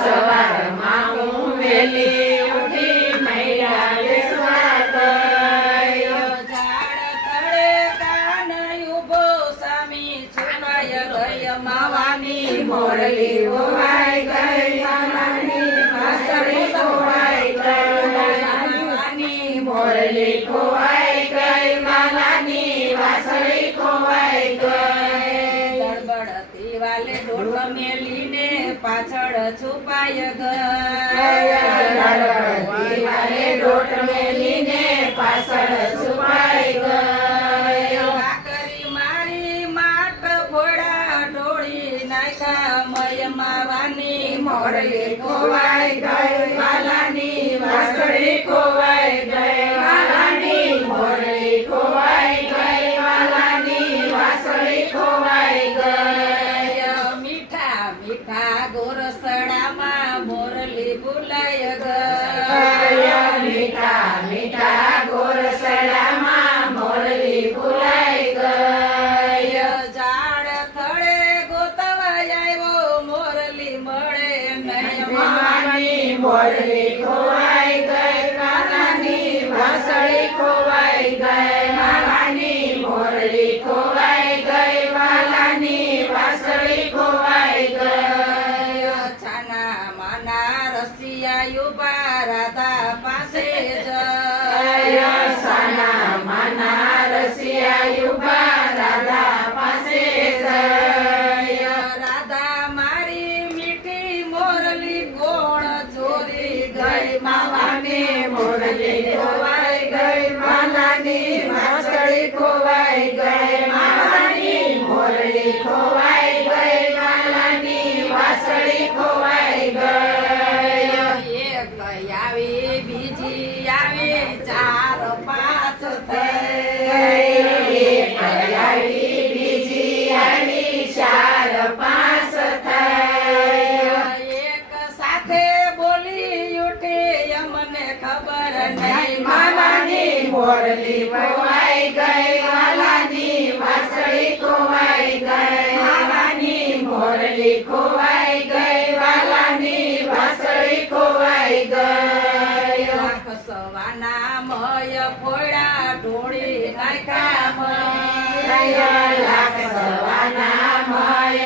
સવારમાં હું વેલી ઉઠી મૈયા વેસવા ગઈ. ઝાડ તળે કાન ઉભો સામી છુપાય ગઈ માવાની મોરલી વવાઈ ગઈ મામાની વાસળી ખોવાઈ ગઈ. મામાની મોરલી ખોવાઈ ગઈ મામાની વાસળી ખોવાઈ ગઈ. ગડબડતી વાલે દોઢ મેલીને પાછળ છુપાય ગઈ. ગડબડતી વાલે દોટ મેલીને પાછળ છુપાઈ ગઈ. કાકરી મારી માટ ફોડા ઢોળી નાખ્યા મય માવાની મોરલી ખોવાઈ ગઈ માલાની વાસળી ખોવાઈ ગઈ. માલાની મોરલી ખોવાઈ ગઈ માલાની વાસળી ખોવાઈ ગઈ. મીઠા મીઠા ગોરસડામાં મોરલી ભૂલાય ગઈ. મીઠા મીઠા ગોરસડામાં મોરલી ભૂલાઈ ગઈ. ઝાડ થડે ગોતવા આવ્યો મોરલી મળે નહીં. મામાની મોરલી ખોવાઈ ગઈ મામાની વાસળી ખોવાઈ ગઈ. મામાની મોરલી ખોવાઈ ગઈ માલાની વાસળી ખોવાઈ ગઈ. છાના માના રસિયા યુબા રાધા પાસે સાના માના રસિયા યુબા રાધા પાસે જઈ. રાધા મારી મીઠી મોરલી કોણ ચોરી ગઈ. મામાની મોરલી ખોવાઈ ગઈ માલાની વાસળી ખોવાઈ ગઈ. મામાની મોરલી ખોવાઈ ગઈ માલાની વાસળી ખોવાઈ ગઈ. એક આવી બીજી આવી ચાર પાંચ થઈ. એક આવી બીજી આવી ચાર પાંચ થઈ. એક સાથે બોલી ઉઠી અમને ખબર નહીં. મામાની મોરલી ખોવાઈ ગઈ માલાની વાસળી ખોવાઈ ગઈ. મામાની મોરલી ખોવાઈ ગઈ વાલાની વાસળી ખોવાઈ ગઈ. લાખ સવાના મય ફોડા ઢોળી નાખ્યા મય. લાખ સવાના મય